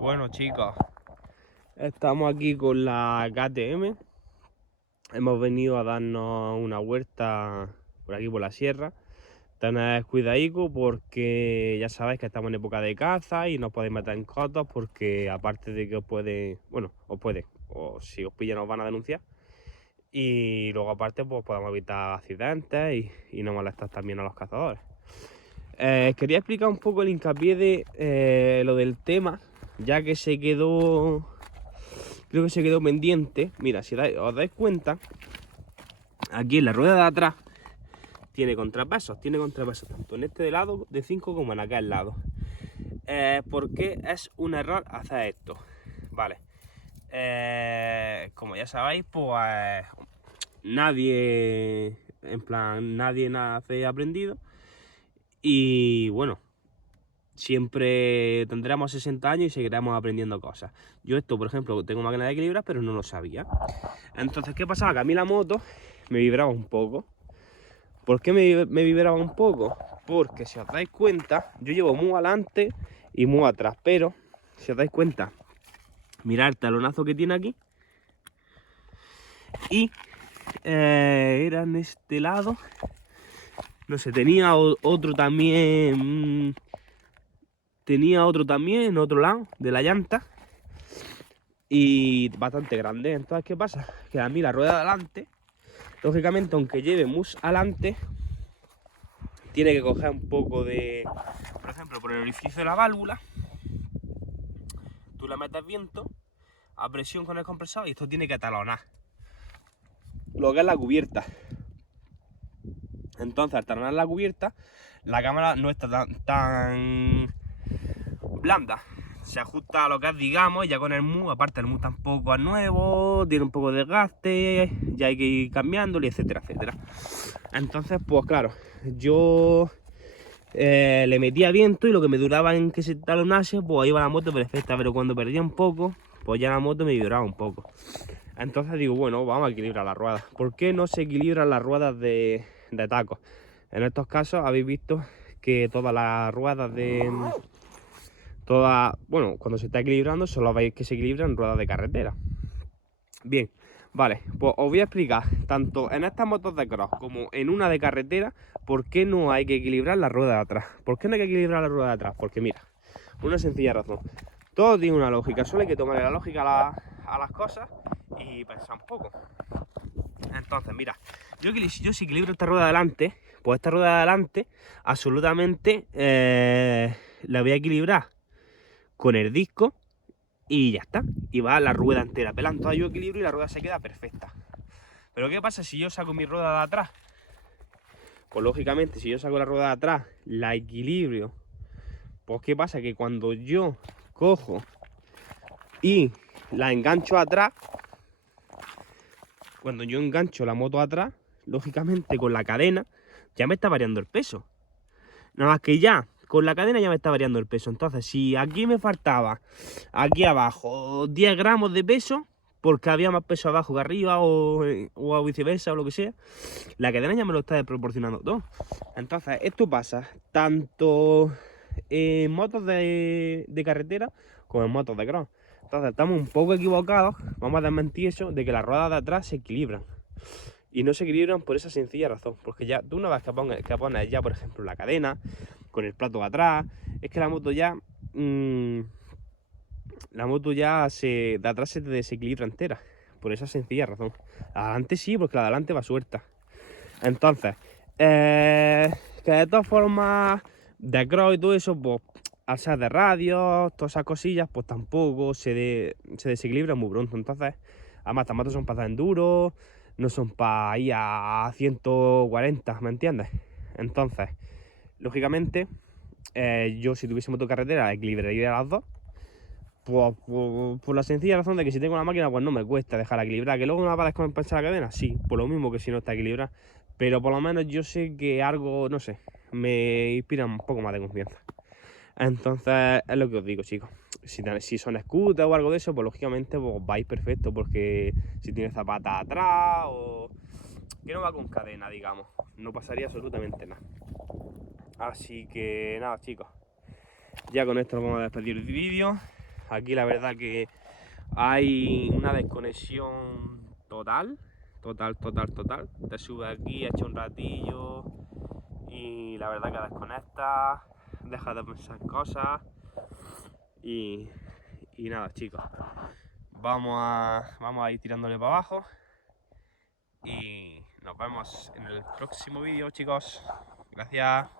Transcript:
Bueno, chicos, estamos aquí con la KTM. Hemos venido a darnos una vuelta por aquí por la sierra. Tened cuidadico porque ya sabéis que estamos en época de caza y no os podéis meter en cotos porque aparte de que os puede, bueno, o si os pillan os van a denunciar. Y luego aparte pues podemos evitar accidentes y no molestar también a los cazadores. Quería explicar un poco el hincapié de lo del tema, ya que creo que se quedó pendiente. Mira, si os dais cuenta, aquí en la rueda de atrás tiene contrapesos tanto en este de lado de 5 como en aquel lado. ¿Por qué es un error hacer esto? Vale, como ya sabéis, pues nadie nace aprendido y bueno, siempre tendremos 60 años y seguiremos aprendiendo cosas. Yo esto, por ejemplo, tengo máquina de equilibrar, pero no lo sabía. Entonces, ¿qué pasaba? Que a mí la moto me vibraba un poco. ¿Por qué me vibraba un poco? Porque si os dais cuenta, yo llevo muy adelante y muy atrás, pero si os dais cuenta, mirad el talonazo que tiene aquí. Y era en este lado. No sé, tenía otro también. Tenía otro también en otro lado de la llanta. Y bastante grande. Entonces, ¿qué pasa? Que a mí la rueda de adelante, lógicamente, aunque lleve mus adelante, tiene que coger un poco de, por ejemplo, por el orificio de la válvula. Tú le metes viento a presión con el compresor y esto tiene que talonar lo que es la cubierta. Entonces, al talonar la cubierta, la cámara no está tan blanda. Se ajusta a lo que es, digamos, ya con el MU, aparte el MU tampoco es nuevo, tiene un poco de desgaste, ya hay que ir cambiándolo, etcétera, etcétera. Entonces, pues claro, yo le metía viento y lo que me duraba en que se talonase, pues iba la moto perfecta, pero cuando perdía un poco, pues ya la moto me vibraba un poco. Entonces digo, bueno, vamos a equilibrar las ruedas. ¿Por qué no se equilibran las ruedas de tacos? En estos casos habéis visto que todas las ruedas bueno, cuando se está equilibrando solo veis que se equilibran ruedas de carretera. Bien, vale, pues os voy a explicar, tanto en estas motos de cross como en una de carretera, por qué no hay que equilibrar la rueda de atrás. ¿Por qué no hay que equilibrar la rueda de atrás? Porque mira, una sencilla razón. Todo tiene una lógica, solo hay que tomarle la lógica a las cosas y pensar un poco. Entonces, mira, yo si equilibro esta rueda de adelante, pues esta rueda de adelante absolutamente la voy a equilibrar con el disco y ya está. Y va la rueda entera pelando todo yo equilibrio y la rueda se queda perfecta. Pero ¿qué pasa si yo saco mi rueda de atrás? Pues lógicamente, si yo saco la rueda de atrás, la equilibrio, pues ¿qué pasa? Que cuando yo cojo y la engancho atrás, cuando yo engancho la moto atrás, lógicamente con la cadena ya me está variando el peso. Nada más que ya con la cadena ya me está variando el peso. Entonces, si aquí me faltaba, aquí abajo, 10 gramos de peso, porque había más peso abajo que arriba o viceversa o lo que sea, la cadena ya me lo está proporcionando todo. Entonces, esto pasa tanto en motos de carretera como en motos de cross. Entonces, estamos un poco equivocados, vamos a desmentir eso, de que las ruedas de atrás se equilibran. Y no se equilibran por esa sencilla razón, porque ya tú una vez que pones ya, por ejemplo, la cadena con el plato de atrás, es que la moto ya de atrás se te desequilibra entera, por esa sencilla razón. Adelante sí, porque la de adelante va suelta. Entonces, que de todas formas, de cross y todo eso, pues al ser de radio, todas esas cosillas, pues tampoco se desequilibra muy pronto. Entonces, además, estas motos son para hacer enduro, no son para ir a 140, ¿me entiendes? Entonces, lógicamente, yo si tuviese motocarretera equilibraría las dos. Pues por la sencilla razón de que si tengo la máquina, pues no me cuesta dejarla equilibrada. ¿Que luego me va a descompensar la cadena? Sí, por lo mismo que si no está equilibrada. Pero por lo menos yo sé que algo, no sé, me inspira un poco más de confianza. Entonces, es lo que os digo, chicos. Si son scooters o algo de eso, pues lógicamente pues, vais perfecto. Porque si tiene zapatas atrás o que no va con cadena, digamos, no pasaría absolutamente nada. Así que nada, chicos. Ya con esto nos vamos a despedir del vídeo. Aquí la verdad que hay una desconexión total. Te subes aquí, echas un ratillo y la verdad que desconectas, dejas de pensar en cosas y nada, chicos. Vamos a ir tirándole para abajo y nos vemos en el próximo vídeo, chicos. Gracias.